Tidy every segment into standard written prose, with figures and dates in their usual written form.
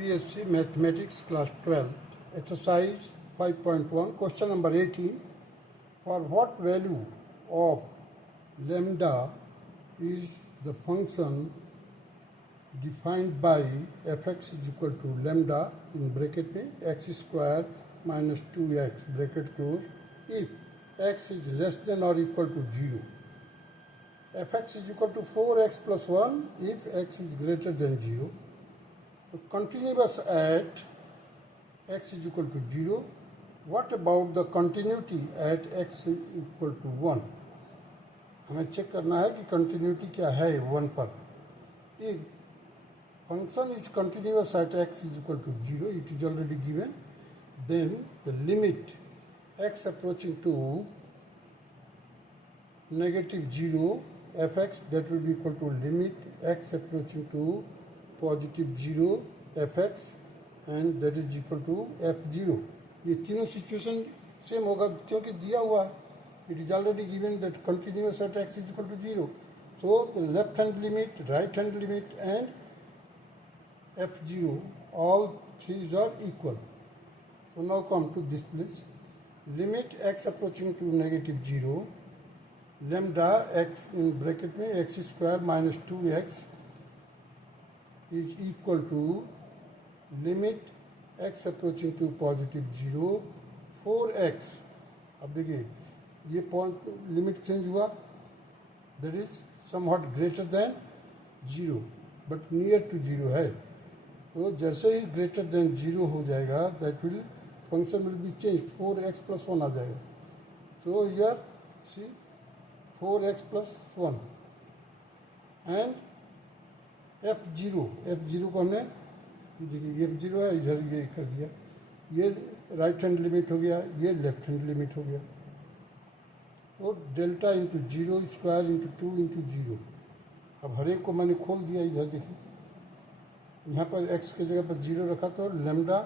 CBSE Mathematics Class 12, Exercise 5.1, Question number 18. For what value of lambda is the function defined by fx is equal to lambda in bracket में x square minus 2x bracket close if x is less than or equal to 0. fx is equal to 4x plus 1 if x is greater than 0. So continuous at x is equal to 0. What about the continuity at x is equal to 1? हमें चेक करना है कि कंटिन्यूटी क्या है 1 पर. If function is continuous at x is equal to 0, it is already given, then the limit x approaching to negative 0 fx, that will be equal to limit x approaching to positive 0 fx, and that is equal to f0. ये तीनों situation same होगा क्योंकि दिया हुआ है. It is already given that continuous at x is equal to 0. So the left hand limit, right hand limit and f0, all three are equal. So now come to this place. Limit x approaching to negative 0, lambda x in bracket में x square minus 2x is equal to limit x approaching to positive 0, 4x. अब देखिए ये point limit change हुआ, that is somewhat greater than 0 but near to 0 है. तो जैसे ही greater than 0 हो जाएगा that will function will be change, 4x plus 1 आ जाएगा. So here see 4x plus 1 and f0 को हमने देखिए f0 है, इधर ये कर दिया, ये राइट हैंड लिमिट हो गया, ये लेफ्ट हैंड लिमिट हो गया. तो डेल्टा इंटू 0 स्क्वायर इंटू 2 इंटू 0. अब हर एक को मैंने खोल दिया. इधर देखिए यहाँ पर x की जगह पर 0 रखा तो लेमडा,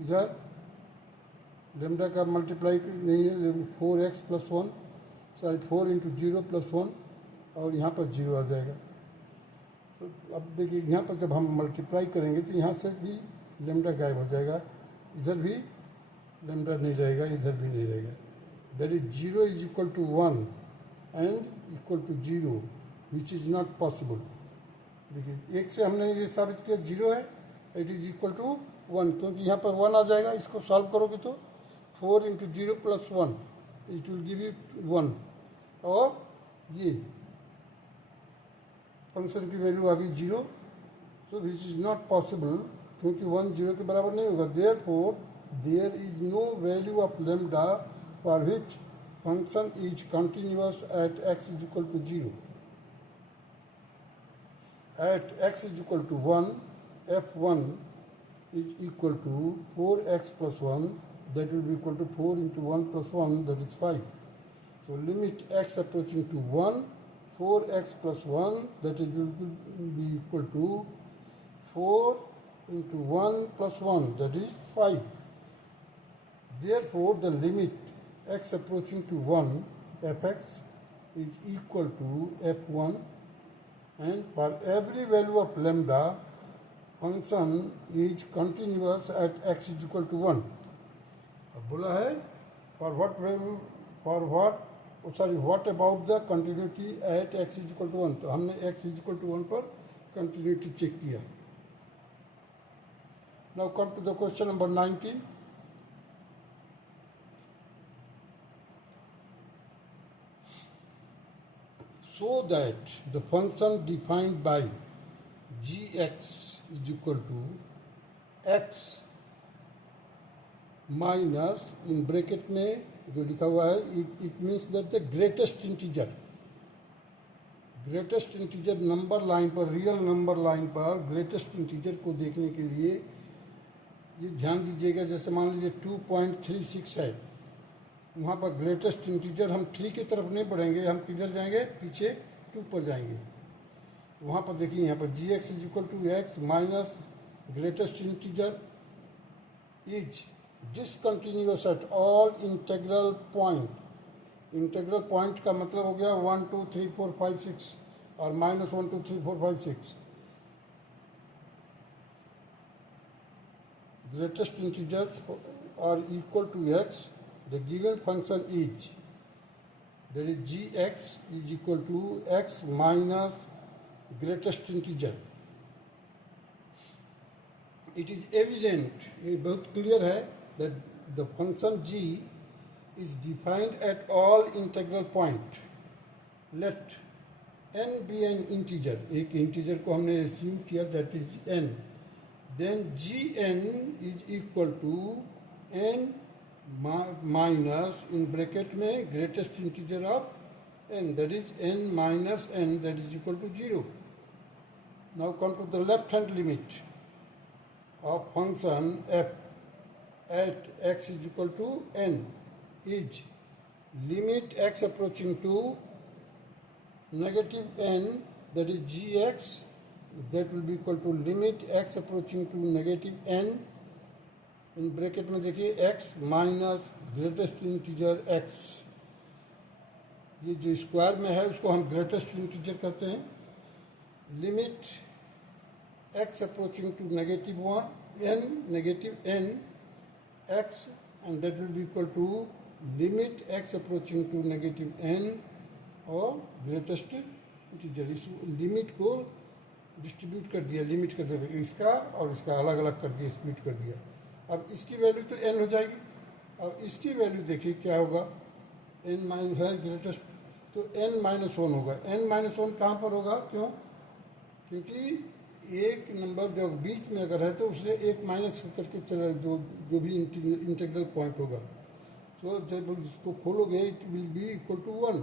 इधर लेमडा का मल्टीप्लाई नहीं है, 4x प्लस 1 सॉरी 4 इंटू 0 प्लस 1 और यहाँ पर 0 आ जाएगा. तो अब देखिए यहाँ पर जब हम मल्टीप्लाई करेंगे तो यहाँ से भी लेमडा गायब हो जाएगा, इधर भी लेमडा नहीं रहेगा, इधर भी नहीं रहेगा. That is 0 is equal to 1 and equal to 0 which is not possible. देखिए एक से हमने ये साबित किया 0 है, इट इज इक्वल टू 1 क्योंकि यहाँ पर 1 आ जाएगा. इसको सॉल्व करोगे तो 4 into 0 plus 1 it will give you 1 और ये फंक्शन की वैल्यू आ गई 0. So which is not possible क्योंकि 1 0 के बराबर नहीं होगा. Therefore there is no value of lambda for which function is continuous at x is equal to 0. At x is equal to 1, f1 is equal to 4x plus 1, that will be equal to 4 into 1 plus 1, that is 5. So limit x approaching to 1, 4x plus 1, that is will be equal to 4 into 1 plus 1, that is 5. Therefore the limit x approaching to 1 fx is equal to f1, and for every value of lambda function is continuous at x is equal to 1. अब बोला है what about the continuity at x is equal to 1. तो हमने x is equal to 1 पर continuity check किया. Now come to the question number 19. So that the function defined by gx is equal to x minus in bracket में जो लिखा हुआ है it means that the greatest integer number line पर, real number line पर greatest integer को देखने के लिए ये ध्यान दीजिएगा. जैसे मान लीजिए 2.36 है, वहाँ पर ग्रेटेस्ट इंटीजर हम 3 की तरफ नहीं बढ़ेंगे, हम किधर जाएंगे, पीछे 2 पर जाएंगे. तो वहाँ पर देखिए यहाँ पर g x is equal to x minus greatest integer is discontinuous at all integral point. Integral point का मतलब हो गया 1 2 3 4 5 6 और -1 2 3 4 5 6. greatest integers are equal to x, the given function is, that is gx is equal to x minus greatest integer. It is evident, ये बहुत clear है, that the function g is defined at all integral point. Let n be an integer. एक integer को हमने assume किया, that is n. Then gn is equal to n minus in bracket में greatest integer of n, that is n minus n, that is equal to 0. Now come to the left hand limit of function f at x is equal to n is limit x approaching to negative n, that is gx, that will be equal to limit x approaching to negative n, in bracket में देखिए x minus greatest integer x, ये जो स्क्वायर में है उसको हम greatest integer कहते हैं. Limit x approaching to negative n x, and that will be equal to limit x approaching to negative n और ग्रेटेस्ट इंटीजर. इस लिमिट को डिस्ट्रीब्यूट कर दिया, लिमिट कर दिया, इसका और इसका अलग अलग कर दिया, स्प्लिट कर दिया. अब इसकी वैल्यू तो n हो जाएगी. अब इसकी वैल्यू देखिए क्या होगा, n माइनस है ग्रेटेस्ट, तो n माइनस वन होगा. n माइनस वन कहाँ पर होगा, क्यों? क्योंकि एक नंबर जब बीच में अगर है तो उससे एक माइनस करके चला, जो भी इंटीग्रल पॉइंट होगा, तो जब इसको खोलोगे it will be equal to 1.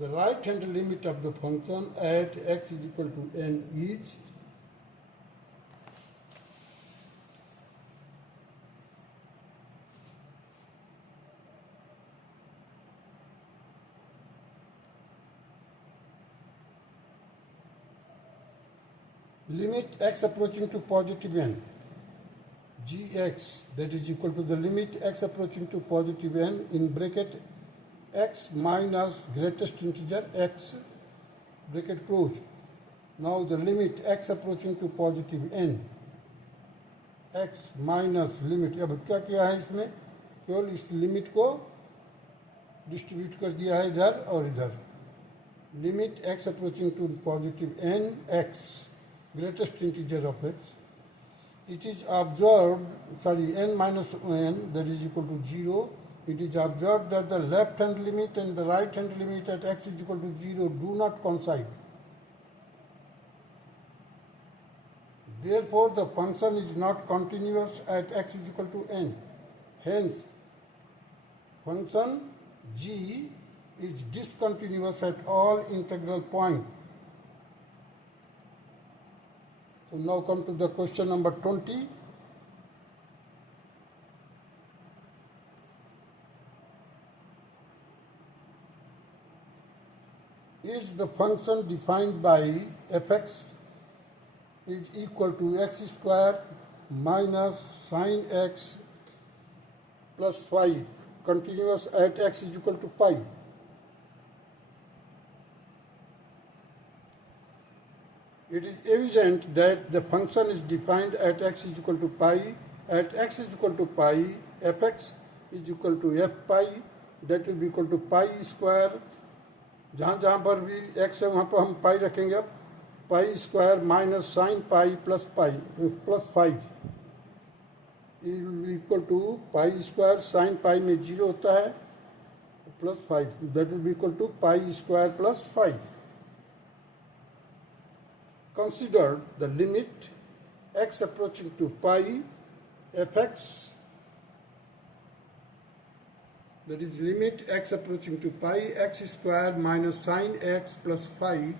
The right hand limit of the function at x is equal to n is limit x approaching to positive n gx, that is equal to the limit x approaching to positive n in bracket x minus greatest integer x, bracket closed. Now the limit x approaching to positive n x minus limit. अब क्या किया है इसमें, केवल इस limit को distribute कर दिया है इधर और इधर. Limit x approaching to positive n x, greatest integer of x. It is observed, n minus n, that is equal to 0. It is observed that the left hand limit and the right hand limit at x is equal to 0 do not coincide. Therefore, the function is not continuous at x is equal to n. Hence, function g is discontinuous at all integral points. So now come to the question number 20. Is the function defined by fx is equal to x square minus sin x plus 5 continuous at x is equal to pi? It is evident that the function is defined at x is equal to pi. At x is equal to pi, fx is equal to f pi, that will be equal to pi square. जहाँ जहाँ पर भी x है वहाँ पर हम pi रखेंगे. अब pi square minus sine pi plus 5 equal to pi square. Sine pi में 0 होता है, plus 5, that will be equal to pi square plus 5. Consider the limit x approaching to pi fx, that is limit x approaching to pi x square minus sin x plus 5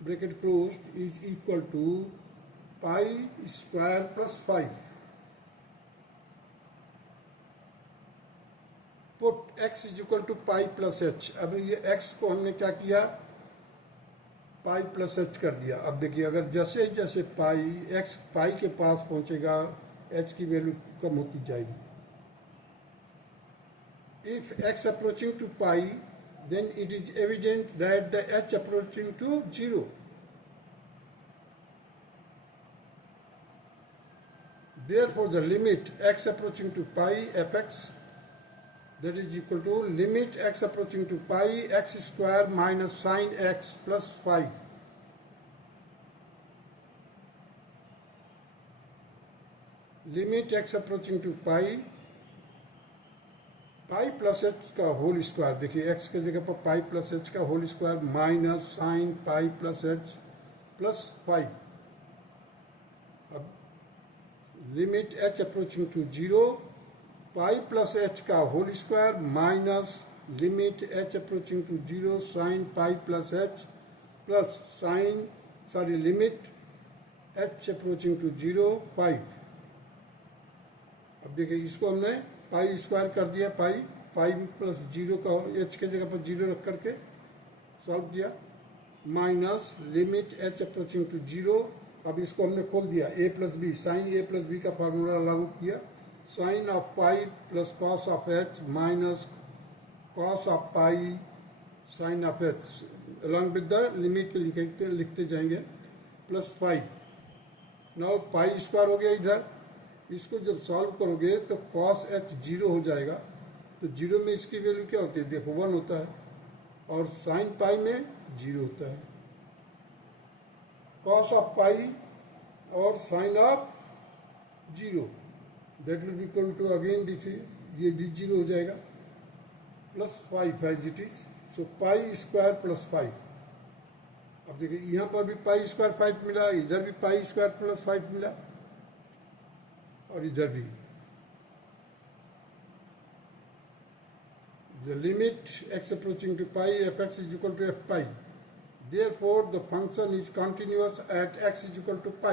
bracket closed is equal to pi square plus 5. Put x is equal to pi plus h. अब ये x को हमने क्या किया, पाई plus H कर दिया. अब देखिए अगर जैसे जैसे पाई एक्स पाई के पास पहुंचेगा एच की वैल्यू कम होती जाएगी. If x approaching to pi, then it is evident that the h approaching to 0. Therefore, the limit x approaching to pi fx, that is equal to limit x approaching to pi x square minus sine x plus 5. Limit x approaching to pi plus h का whole square, देखिए x के जगह पर pi plus h का whole square minus sine pi plus h plus 5. अब limit h approaching to 0 pi plus h का whole square minus limit h approaching to 0 sine pi plus h plus limit h approaching to 0 5. अब देखिए इसको हमने pi square कर दिया, pi plus 0 का h के जगह पर 0 रख करके सॉल्व किया minus limit h approaching to 0. अब इसको हमने खोल दिया a plus B, sine a plus B का फार्मूला लागू किया, sine of pi plus cos of h minus cos of pi sine of h along with the limit पे लिखते जाएंगे प्लस 5. नाउ पाई स्क्वायर हो गया इधर, इसको जब सॉल्व करोगे तो cos h 0 हो जाएगा, तो 0 में इसकी वैल्यू क्या होती है, देखो 1 होता है, और साइन पाई में 0 होता है. cos ऑफ पाई और sine of 0 that will be equal to again देखिए ये भी 0 हो जाएगा plus 5 as it is. So pi square plus 5. अब देखिए यहाँ पर भी पाई स्क्वायर 5 मिला, इधर भी पाई स्क्वायर प्लस 5 मिला, और इधर भी. The limit x approaching to pi fx is equal to f pi. Therefore, the function is continuous at x is equal to pi.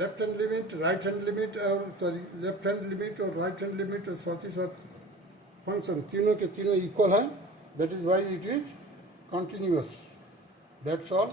Left hand limit, right hand limit, left hand limit और right hand limit और साथ ही साथ फंक्शन तीनों के तीनों इक्वल हैं. That is why it is continuous. That's all.